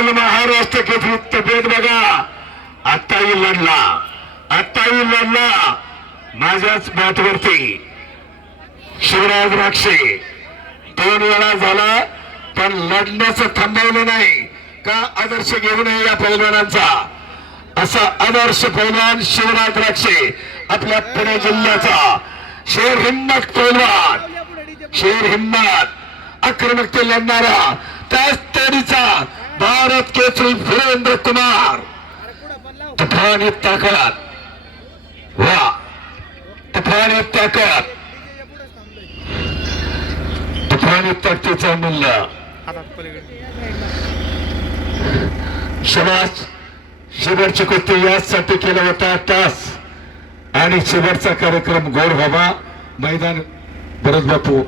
All Maharashtra Kesari तब्येत बघा. आत्ताही लढला माझ्याच मॅटवरती शिवराज राक्षे 2 वेळा झाला, पण लढण्याचं थांबवलं नाही. का आदर्श घेऊ नये या पैलवानांचा, असा आदर्श पैलवान शिवराज राक्षे आपल्या पुणे जिल्ह्याचा शेर हिम्मत पैलवान, शेर हिम्मत आक्रमकते लढणारा त्याच तोडीचा भारत केसरी वीरेंद्र कुमार. तुफानी ताकद, वा तुफानी ताकद, तुफानी ताकदीचा मूल्य. शबाश. शेवटची कुस्ती यासाठी केला होता तास, आणि शेवटचा कार्यक्रम गोड व्हावा. मैदान भरत बापू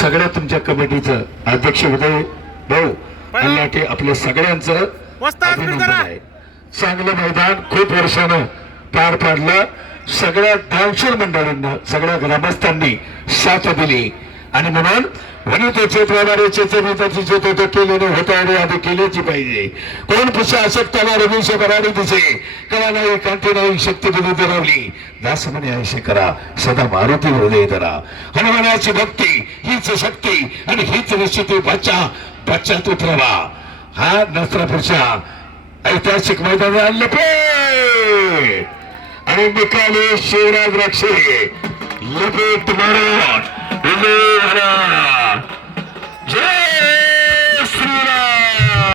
सगळ्या तुमच्या कमिटीचं अध्यक्ष उदय भाऊ अल्लाटे आपल्या सगळ्यांचं अभिनंदन आहे. चांगलं मैदान खूप वर्षानं पार पाडलं. सगळ्या धावशीर मंडळींना, सगळ्या ग्रामस्थांनी साथ दिली, आणि म्हणून वनितेचे प्रभारीचे नेत्याची जो केलेले होते आधी केल्याची पाहिजे. कोण पुष्या अशक्ताला रमेश बराडी दिसे कला नाही, कांती नाही, शक्ती विनोदी रावली दास म्हणे ऐशी करा, सदा मारुती हृदय धरा. हनुमानाची भक्ती हीच शक्ती, आणि हीच निश्चिती बच्चात उतरावा. हा नसरापूरच्या ऐतिहासिक मैदानात लपेट, आणि निकाली शिवराज राक्षे लपेट मारून जय